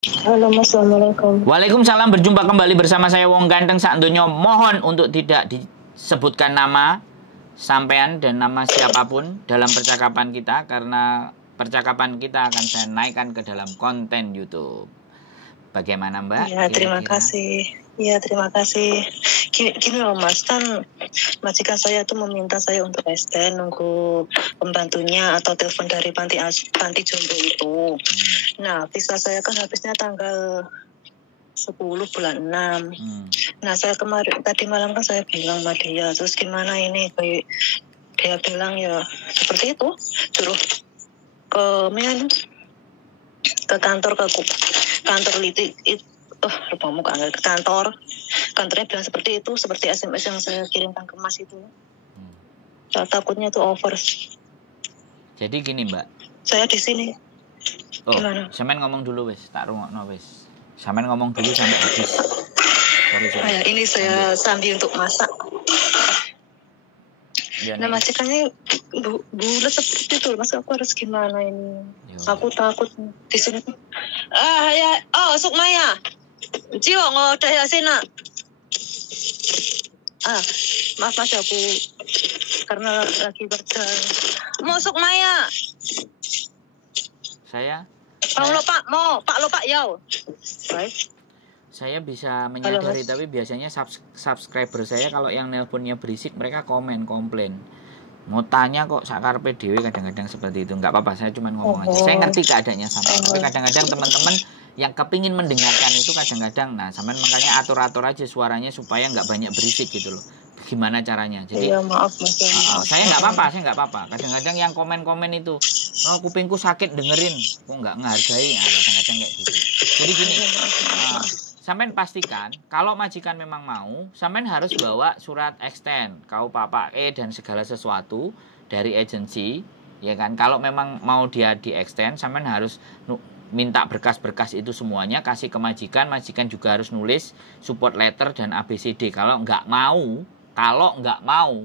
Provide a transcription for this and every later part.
Halo Mas, Assalamualaikum. Waalaikumsalam, berjumpa kembali bersama saya Wong Ganteng sak donya. Mohon untuk tidak disebutkan nama sampean dan nama siapapun dalam percakapan kita, karena percakapan kita akan saya naikkan ke dalam konten YouTube. Bagaimana Mbak? Ya, terima kasih. Ya, terima kasih. Gini loh Mas, kan majikan saya tuh meminta saya untuk extend nunggu pembantunya atau telepon dari panti jompo itu. Nah, visa saya kan habisnya tanggal 10 bulan 6. Nah, saya tadi malam kan saya bilang sama dia, terus gimana ini? Dia bilang ya seperti itu, suruh ke kantor litik lupa muka ke kantornya bilang seperti itu, seperti SMS yang saya kirimkan ke Mas itu. Takutnya itu over. Jadi gini Mbak, saya di sini. Gimana? Sampean ngomong dulu wis, tak rungokno wis. Sampean ngomong dulu sampai habis. Sorry. Ya, ini saya sambil untuk masak. Ya, nah, majikannya bulat seperti itu, Mas. Aku harus gimana ini? Aku takut di sini. Ya, Sukmaya. Jiwa ngodah ya sini. Maaf Mas, aku karena lagi kerja. Mau Sukmaya. Pak Lupa Yau. Baik. Saya bisa menyadari, tapi biasanya subscriber saya kalau yang nelponnya berisik, mereka komplain. Mau tanya kok sakarpe dewe, kadang-kadang seperti itu. Nggak apa-apa, saya cuma ngomong aja. Saya ngerti keadaannya sampai. Tapi kadang-kadang teman-teman yang kepingin mendengarkan itu kadang-kadang, nah sampean makanya atur-atur aja suaranya supaya nggak banyak berisik gitu loh. Gimana caranya? Jadi maaf Mas. Saya nggak apa-apa. Kadang-kadang yang komen itu, kupingku sakit dengerin, kok nggak menghargai. Kadang-kadang kayak gitu. Jadi gini, sampean pastikan kalau majikan memang mau, sampean harus bawa surat extend, KUPAP dan segala sesuatu dari agensi, ya kan? Kalau memang mau dia di extend, sampean harus minta berkas-berkas itu semuanya, kasih ke majikan juga harus nulis support letter dan ABCD. Kalau nggak mau,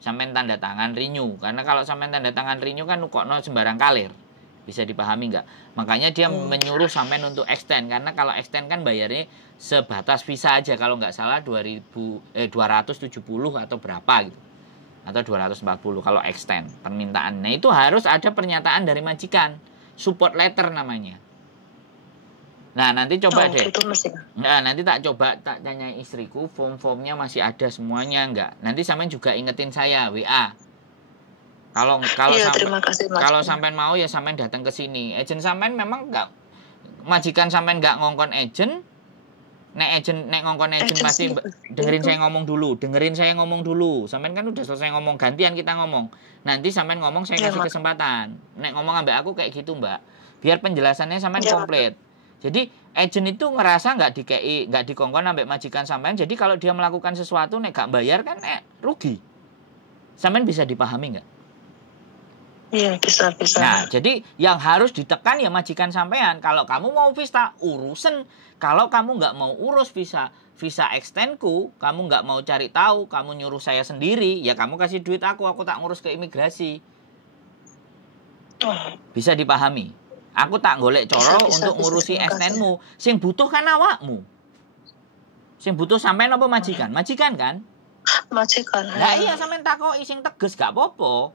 sampean tanda tangan renew. Karena kalau sampean tanda tangan renew kan nukokno sembarang kalir. Bisa dipahami nggak? Makanya dia menyuruh sampean untuk extend, karena kalau extend kan bayarnya sebatas visa aja, kalau nggak salah 270 atau berapa gitu, atau 240 kalau extend permintaan. Nah itu harus ada pernyataan dari majikan, support letter namanya. Nah nanti coba deh. Nah nanti tak tanya istriku, form-formnya masih ada semuanya nggak? Nanti sampean juga ingetin saya WA. Kalau sampean mau ya sampean datang ke sini. Agent sampean memang nggak, majikan sampean nggak ngongkon agent. Nek ngongkon agent pasti dengerin saya ngomong dulu. Sampean kan udah selesai ngomong, gantian kita ngomong. Nanti sampean ngomong, saya kasih kesempatan. Nek ngomong ambek aku kayak gitu Mbak, biar penjelasannya sampean komplit. Jadi agent itu ngerasa nggak dikongkon ambek majikan sampean. Jadi kalau dia melakukan sesuatu nek gak bayar kan rugi. Sampean bisa dipahami nggak? Iya, bisa. Nah, jadi yang harus ditekan ya majikan sampean. Kalau kamu mau visa, urusen. Kalau kamu nggak mau urus visa extendku, kamu nggak mau cari tahu, kamu nyuruh saya sendiri, ya kamu kasih duit aku tak ngurus ke imigrasi. Bisa dipahami? Aku tak golek coro untuk ngurusi extendmu. Sing butuh kan awakmu. Sing butuh sampean apa majikan? Majikan kan? Majikan. Nah iya, sampean takoki sing tegas gak apa-apa.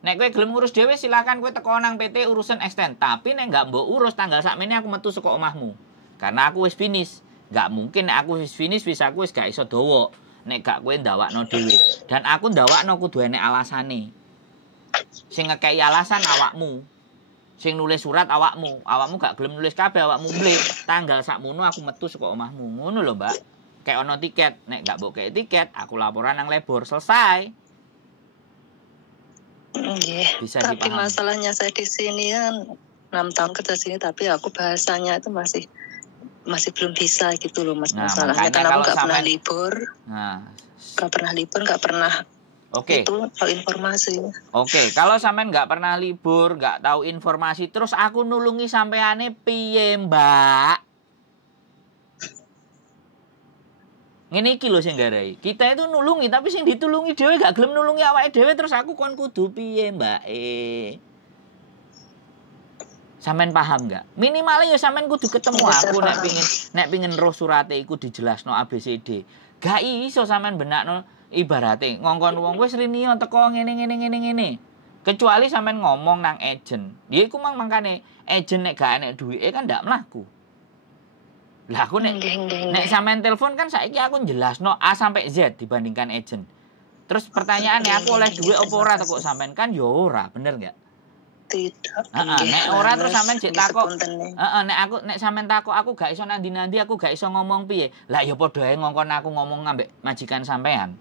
Nek kowe gelem ngurus dhewe silakan kowe teko nang PT urusan extend, tapi nek gak mbok urus tanggal sakmene aku metu saka omahmu. Karena aku wis finish. Gak mungkin nek aku wis finish visa aku wis gak iso dawa nek gak kowe ndawakno dhewe. Dan aku ndawakno kudu enek alasane. Sing ngekeki alasan awakmu. Sing nulis surat awakmu. Awakmu gak gelem nulis kabeh, awakmu mblek. Tanggal sakmono aku metu saka omahmu. Ngono lho, Mbak. Kayak ono tiket, nek gak mbok kei tiket, aku laporan nang labor, selesai. Bisa tapi dipahami. Masalahnya saya di sini kan 6 tahun kerja sini, tapi aku bahasanya itu masih belum bisa gitu loh Mas. Masalahnya karena aku nggak pernah libur. Nggak pernah. Oke. Itu tahu informasi. Oke, kalau sampean nggak pernah libur, nggak tahu informasi, terus aku nulungi sampeane piye, Mbak? Ngene iki lho sing garai. Kita itu nulungi, tapi sing ditulungi dhewe gak gelem nulungi awake dhewe, terus aku kon kudu piye, Mbak? Sampean paham nggak? Minimalnya ya sampean kudu ketemu aku nek pingin roh surate iku dijelasno ABCD. Gak iso sampean benakno ibarate ngongkon wong wis rinio teko ngene. Kecuali sampean ngomong nang agent. Ya iku mangkane agent nek gak enek duwike kan ndak mlaku. Lah aku nek sampean telepon kan saiki aku jelasno A sampai Z dibandingkan agent. Terus pertanyaannya aku oleh duit apa ora teko sampean kan ya ora, bener enggak? Tidak. Nek ora terus sampean jek takok. Nek sampean takok aku gak iso nandi-nandi, aku gak iso ngomong piye. Lah ya padha ae ngongkon aku ngomong ngambek majikan sampean.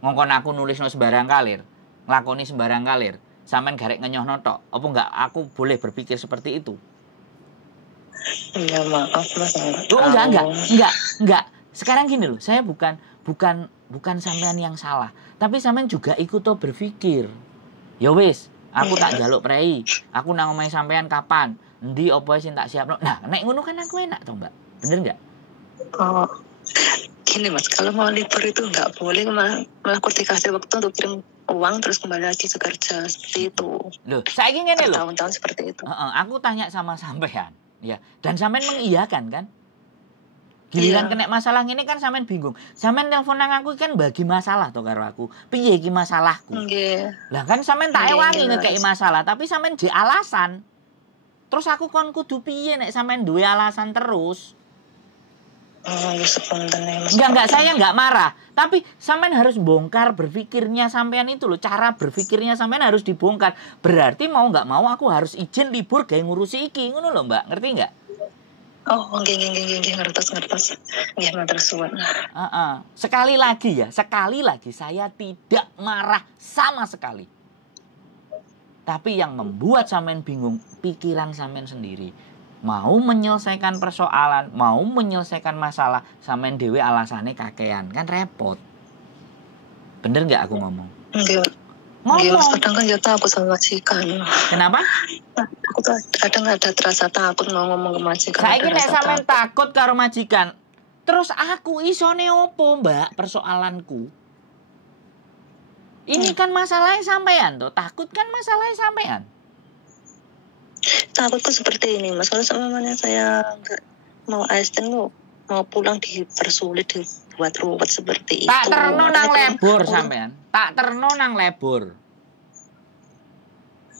Ngongkon aku nulisno sembarang kalir, nglakoni sembarang kalir. Sampean garek ngenyohno tok. Apa enggak aku boleh berpikir seperti itu? Ya maaf Mas. Enggak. Sekarang gini loh, saya bukan sampean yang salah, tapi sampean juga ikut berpikir. Ya wis, aku tak jaluk prei. Aku nang omahe sampean kapan? Endi apa sing tak siapno? Nah, nek ngono kan aku enak toh, Mbak. Bener enggak? Oh. Gini Mas, kalau mau libur itu nggak boleh malah dikasih waktu untuk kirim uang terus kembali lagi kerja seperti itu. Loh, saiki ngene lho. Tahun-tahun seperti itu. Aku tanya sama sampean, ya. Dan sampean mengiyakan kan? Giliran kena masalah ini kan sampean bingung. Sampean telepon nang aku kan bagi masalah to karo aku. Piye iki masalahku? Nggih. Lah kan sampean tak ewangi ngekeki masalah, tapi sampean di alasan. Terus aku kon kudu piye nek sampean duwe alasan terus? Oh, ya sepunten ya Mas. Enggak, saya enggak marah. Tapi sampean harus bongkar berpikirnya sampean itu loh. Cara berpikirnya sampean harus dibongkar. Berarti mau enggak mau aku harus izin libur gawe ngurusi iki. Ngono lho, Mbak. Ngerti enggak? Oh, ngertos. Nggih, matur suwun. Sekali lagi saya tidak marah sama sekali. Tapi yang membuat sampean bingung pikiran sampean sendiri. Mau menyelesaikan persoalan, mau menyelesaikan masalah, sampean dhewe alasannya kakean, kan repot. Bener nggak aku ngomong? Nggih. Ngomong. Kadang kan ya takut sama majikan. Kenapa? Aku kadang ada terasa takut mau ngomong ke majikan. Saiki nek sampean takut karo majikan, terus aku isone opo, Mbak, persoalanku? Ini kan masalahnya sampean tuh, takut kan masalahnya sampean. Takutku seperti ini Mas, kalau semuanya saya mau ASN mau pulang dipersulit, dibuat ruwet seperti itu. Tak terno nang lebur sampean. Tak terno nang lebur.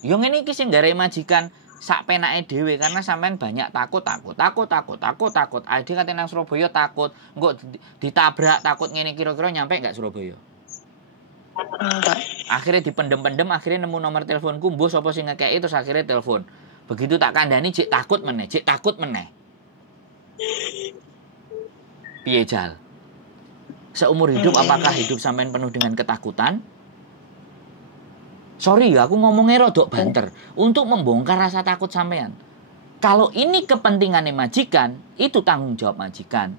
Yo ngene iki sing gare majikan sak penake dhewe karena sampean banyak takut. Ade kate nang Surabaya takut, engko ditabrak takut ngene kira-kira nyampe enggak Surabaya? Enggak. Akhirnya dipendem-pendem, akhirnya nemu nomor teleponku, mbok sapa sing ngekeki terus akhirnya telepon. Begitu tak kandhani cek takut meneh. Piye Jal? Seumur hidup apakah hidup sampean penuh dengan ketakutan? Sorry ya, aku ngomongnya rodok banter untuk membongkar rasa takut sampean. Kalau ini kepentingannya majikan, itu tanggung jawab majikan.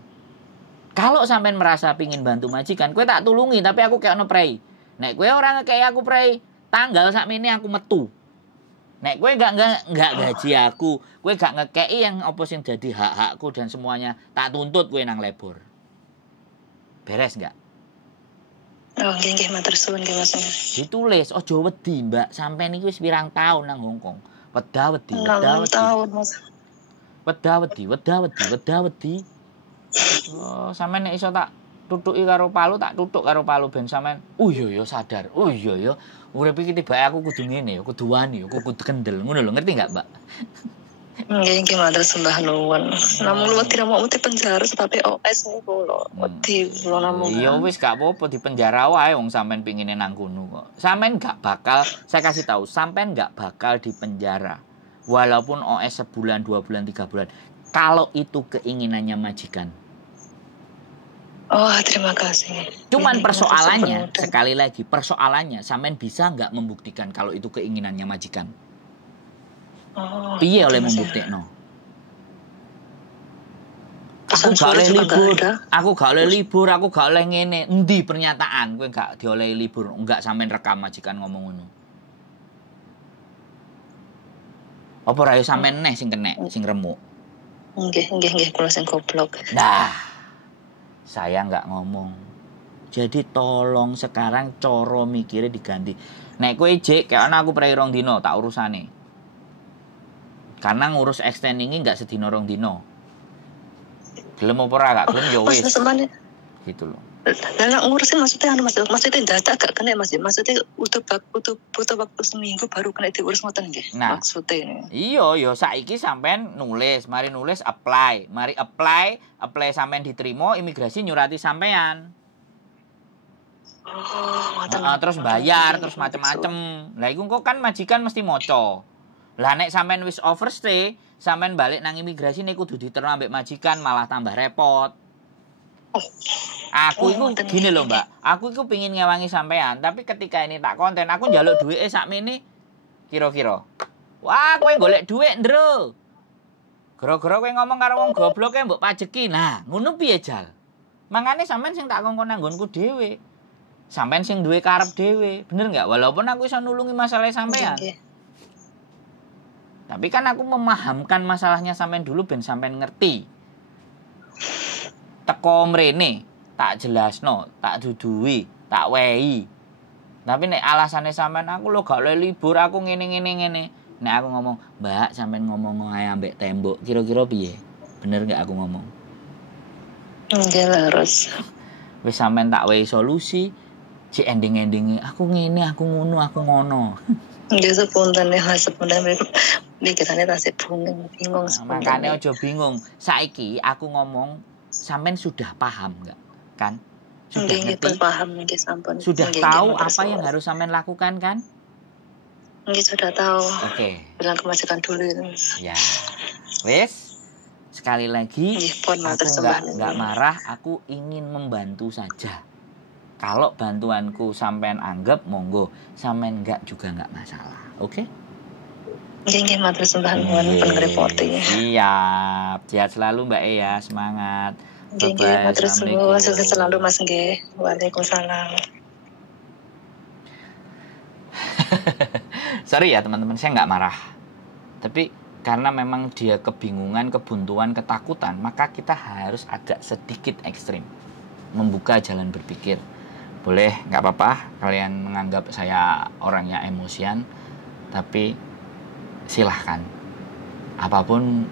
Kalau sampean merasa pingin bantu majikan, kue tak tulungi tapi aku kayak no prei. Nek kue orang kayak aku prei, tanggal sakmene aku metu. Nek kue gak gaji aku, kue gak ngekei yang apa sing jadi hak-hakku dan semuanya, tak tuntut kue nang lebur. Beres enggak? Oh, nggih matur suwun nggih Mas. Ditulis, ojo wedi, Mbak, sampai niki wis pirang tahun nang Hongkong. Weda wedi. Tahun Mas. Weda wedi. Oh, sampean nek iso tak tutuki karo palu, tak tutuk karo palu ben sampean. Oh iya ya sadar. Oh iya ya. Urip iki tibake aku kudu ngene ya, kudu wani ya, kudu kendel. Ngono lho, ngerti enggak, Mbak? Nggih matur sembah nuwun. Namun lu tidak mau di penjara tapi OS niku lho. Wedi kula namung. Iya wis gak apa-apa di penjara wae wong sampean pingine nang kono kok. Sampean gak bakal, saya kasih tahu, sampean gak bakal di penjara. Walaupun OS sebulan, 2 bulan, 3 bulan. Kalau itu keinginannya majikan. Oh, terima kasih. Cuman persoalannya, sekali lagi, persoalannya sampean bisa nggak membuktikan kalau itu keinginannya majikan? Oh, piye oleh membuktikno? Aku gak oleh libur, aku gak oleh ngene. Endi pernyataan kowe gak diolehi libur, enggak sampean rekam majikan ngomong ngono. Apa ra yo sampean neh sing kenek, sing remuk? Nggih, kula sing goblok. Nah, saya nggak ngomong. Jadi tolong sekarang coro mikirnya diganti. Nek kowe jek kayak ana aku prei 2 dino tak urusane. Karena ngurus extend ini nggak sedino rong dino. Gelem apa ora gak gelem ya wis. Gitu loh. Lah ngurusin maksudnya data gak kena Mas. Maksudnya butuh waktu seminggu baru kena diurus ngoten nggih. Nah, maksudnya. Iya, saiki sampean nulis, mari nulis apply, apply sampean diterima, imigrasi nyurati sampean. Terus bayar, terus macem-macem. Lah iku kok kan majikan mesti moco. Lah nek sampean wis overstay, sampean balik nang imigrasi nek kudu diterima ambek majikan malah tambah repot. Aku itu gini loh Mbak, aku itu pingin ngewangi sampean, tapi ketika ini tak konten, aku njaluk duit sakmene kira-kira. Wah, kowe golek duit ndro. Gara-gara kowe ngomong karo wong goblok mbok pajeki. Nah, ngono piye jal? Mangane sampean sing tak kongkon nanggonku dhewe. Sampean sing duwe karep dhewe, bener nggak? Walaupun aku iso nulungi masalah sampean. Tapi kan aku memahamkan masalahnya sampean dulu ben sampean ngerti. Teko mrene tak jelasno, tak duduhi, tak wehi. Tapi nek alasane sampean aku lho gak oleh libur, aku ngene. Nek aku ngomong, "Mbak, sampean ngomong ae ambek tembok." Kira-kira piye? Bener gak aku ngomong? Nggih harus. Wis sampean tak wehi solusi, cek ending-endinge aku ngene, aku ngono, aku ngono. Nggih sepunten mikirane tasih bingung. Makane aja bingung. Saiki aku ngomong sampean sudah paham enggak? Kan? Sudah ngerti? Paham nggih sampun. Sudah tahu apa yang harus sampean lakukan kan? Nggih sudah tahu. Oke. Bilang ke majikan dulu. Ya. Wes. Sekali lagi aku enggak marah, aku ingin membantu saja. Kalau bantuanku sampean anggap monggo, sampean enggak juga enggak masalah. Oke? Nggih matur sembah nuwun pun ngrepoti. Siap. Sehat selalu Mbak E ya, semangat. Nggih, matur suwun, sukses selalu Mas nggih. Waalaikumsalam. Sorry ya teman-teman, saya nggak marah. Tapi karena memang dia kebingungan, kebuntuan, ketakutan, maka kita harus agak sedikit ekstrim. Membuka jalan berpikir. Boleh, nggak apa-apa kalian menganggap saya orangnya emosian, tapi silahkan. Apapun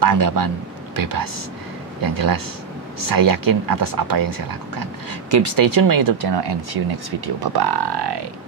tanggapan bebas. Yang jelas, saya yakin atas apa yang saya lakukan. Keep stay tune my YouTube channel and see you next video. Bye-bye.